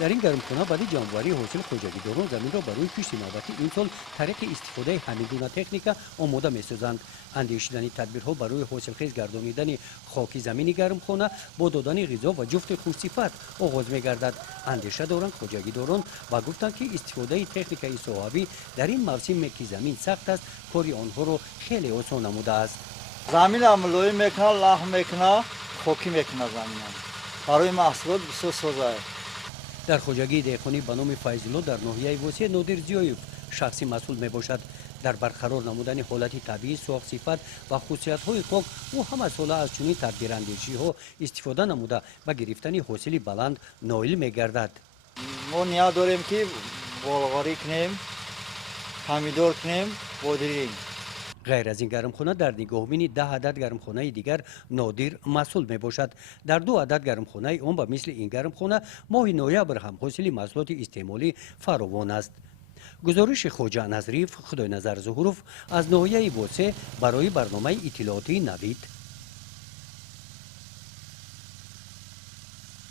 در این گرمخانه برای جمع‌آوری حاصل خواجگیداران زمین را برای کشت نوبتی این سال طریق استفاده همین گونه تکنیک آماده می‌سازند. اندیشیدن تدبیرها برای حاصلخیز گردانیدن خاک زمین گرمخانه با دادن غذا و جفت خوش‌صفت آغاز می‌گردد. اندیشه دارند خواجگیداران و گفتند که استفاده تکنیک صحابی در این موسم که زمین سخت است کاری آنها را خیلی آسان نموده است. زمین هم لوی میکنه، لحم میکنه، خاکی میکنه زمین هم. برای محصولات بسیار سازه. در خواجگی دهقانی به نام فیض‌الله در ناحیه واسع نادر زیایف شخصی مسئول می باشد. در برقرار نمودن حالت طبیعی ساخت صفت و خصوصیت‌های خاک او همه ساله از چنین تدبیراندیشی‌ها استفاده نموده و گرفتن حاصل بلند نائل می‌گردد. ما نیاز داریم که بلغاری کنیم، پمیدور کنیم، بادریم. غیر از این گرمخانه در نگاهبین 10 عدد گرمخانه دیگر نادر مسئول می باشد. در 2 عدد گرمخانه آن به مثل این گرمخانه ماه نوامبر هم حاصل محصولات استعمالی فراوان است. گزارش خواجه نظریف خدای نظر ظهورов از ناحیه واسع برای برنامه اطلاعاتی نوید.